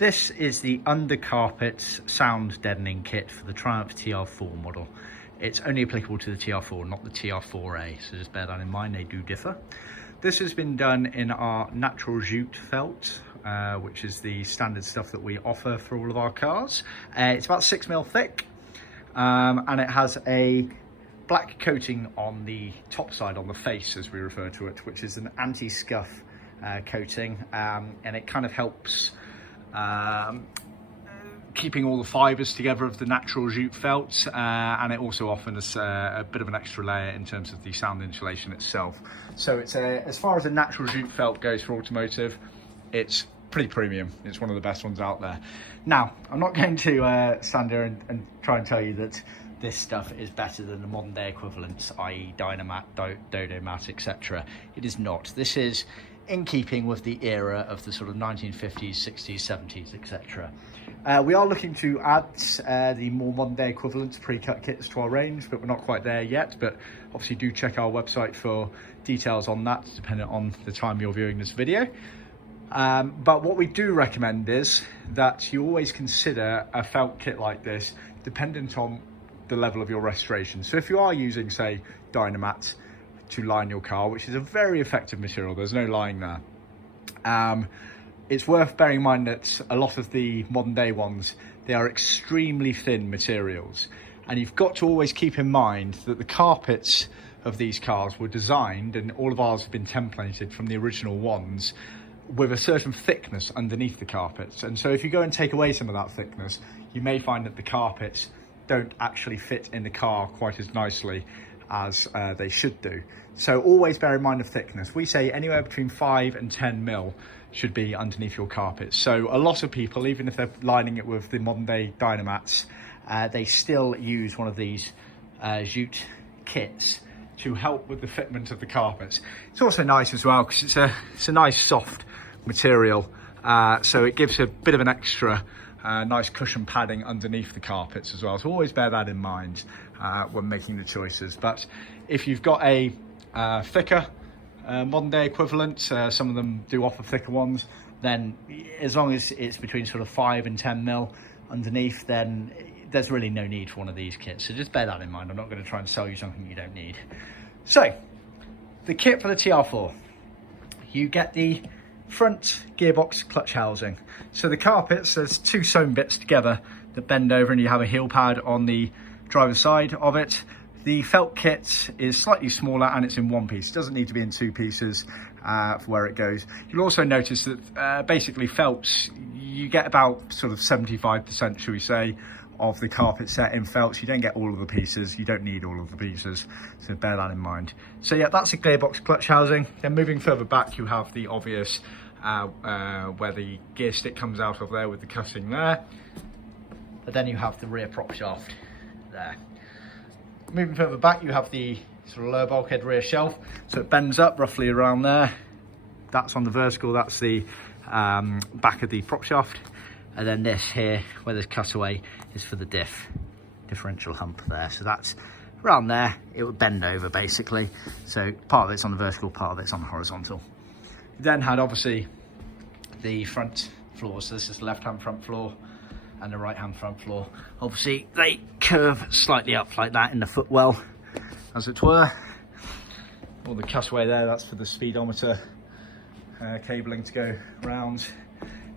This is the undercarpet sound deadening kit for the Triumph TR4 model. It's only applicable to the TR4, not the TR4A, so just bear that in mind, they do differ. This has been done in our natural jute felt, which is the standard stuff that we offer for all of our cars. It's about 6mm thick, and it has a black coating on the top side, on the face as we refer to it, which is an anti-scuff coating, and it kind of helps keeping all the fibres together of the natural jute felt, and it also offers a bit of an extra layer in terms of the sound insulation itself. So it's as far as a natural jute felt goes for automotive, it's pretty premium. It's one of the best ones out there. Now, I'm not going to stand here and try and tell you that this stuff is better than the modern day equivalents, i.e. Dynamat, Dodomat, etc. It is not. This is in keeping with the era of the sort of 1950s, 60s, 70s, etc. We are looking to add the more modern day equivalents pre-cut kits to our range, but we're not quite there yet. But obviously do check our website for details on that, depending on the time you're viewing this video. But what we do recommend is that you always consider a felt kit like this dependent on the level of your restoration. So if you are using, say, Dynamat to line your car, which is a very effective material, there's no lying there, it's worth bearing in mind that a lot of the modern day ones, they are extremely thin materials, and you've got to always keep in mind that the carpets of these cars were designed, and all of ours have been templated from the original ones, with a certain thickness underneath the carpets. And so if you go and take away some of that thickness, you may find that the carpets don't actually fit in the car quite as nicely as they should do. So always bear in mind the thickness. We say anywhere between 5 and 10mm should be underneath your carpet. So a lot of people, even if they're lining it with the modern day Dynamats, they still use one of these jute kits to help with the fitment of the carpets. It's also nice as well because it's a nice soft material, so it gives a bit of an extra nice cushion padding underneath the carpets as well. So always bear that in mind when making the choices. But if you've got a thicker modern day equivalent, some of them do offer thicker ones, then as long as it's between sort of 5 and 10mm underneath, then there's really no need for one of these kits. So just bear that in mind. I'm not going to try and sell you something you don't need. So the kit for the TR4, you get the front gearbox clutch housing. So the carpets, there's two sewn bits together that bend over, and you have a heel pad on the driver's side of it. The felt kit is slightly smaller and it's in one piece. It doesn't need to be in two pieces for where it goes. You'll also notice that basically felts, you get about sort of 75%, shall we say, of the carpet set in felts. You don't get all of the pieces. You don't need all of the pieces, so bear that in mind. So yeah, that's a gearbox clutch housing. Then moving further back, you have the obvious where the gear stick comes out of there with the cutting there. But then you have the rear prop shaft there. Moving further back, you have the sort of lower bulkhead rear shelf. So it bends up roughly around there. That's on the vertical, that's the back of the prop shaft. And then this here, where there's cutaway, is for the differential hump there. So that's around there. It would bend over basically. So part of it's on the vertical, part of it's on the horizontal. You then had obviously the front floor. So this is the left-hand front floor and the right-hand front floor. Obviously they curve slightly up like that in the footwell, as it were. All the cutaway there, that's for the speedometer cabling to go round.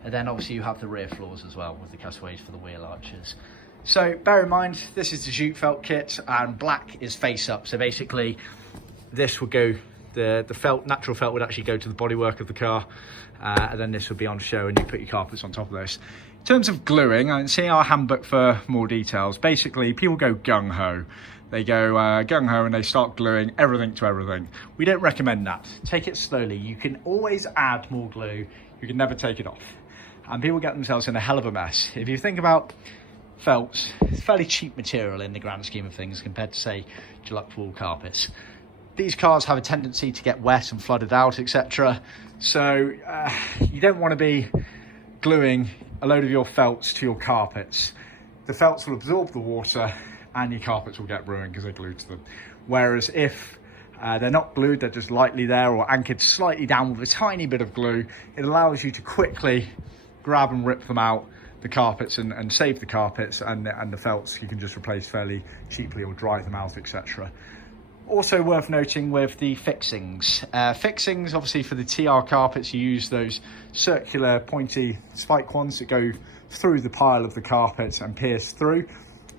And then obviously you have the rear floors as well with the cutaways for the wheel arches. So bear in mind, this is the jute felt kit, and black is face up. So basically this would go, the felt, natural felt would actually go to the bodywork of the car, and then this would be on show and you put your carpets on top of this. In terms of gluing, I can see our handbook for more details. Basically, people go gung-ho. They go gung-ho and they start gluing everything to everything. We don't recommend that. Take it slowly. You can always add more glue. You can never take it off. And people get themselves in a hell of a mess. If you think about felts, it's fairly cheap material in the grand scheme of things compared to, say, Dulux wool carpets. These cars have a tendency to get wet and flooded out, etc. So you don't want to be gluing a load of your felts to your carpets. The felts will absorb the water and your carpets will get ruined because they're glued to them. Whereas if they're not glued, they're just lightly there or anchored slightly down with a tiny bit of glue, it allows you to quickly grab and rip them out, the carpets, and save the carpets, and the felts you can just replace fairly cheaply or dry them out, etc. Also worth noting with the fixings. Fixings, obviously for the TR carpets, you use those circular pointy spike ones that go through the pile of the carpet and pierce through.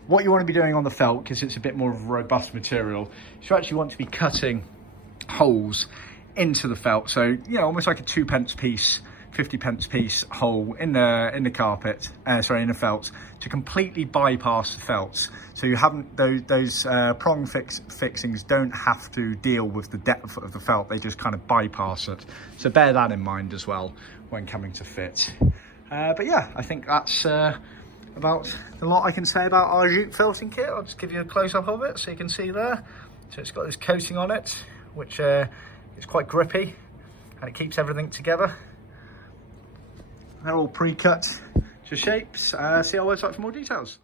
What you want to be doing on the felt, because it's a bit more of a robust material, is you actually want to be cutting holes into the felt. So, you know, almost like a 2p piece, 50p piece hole in the carpet, in the felt, to completely bypass the felts. So you haven't, those prong fixings don't have to deal with the depth of the felt, they just kind of bypass it. So bear that in mind as well when coming to fit. But yeah, I think that's about the lot I can say about our Jute felting kit. I'll just give you a close-up of it so you can see there. So it's got this coating on it, which is quite grippy, and it keeps everything together. They're all pre-cut to shapes. See our website for more details.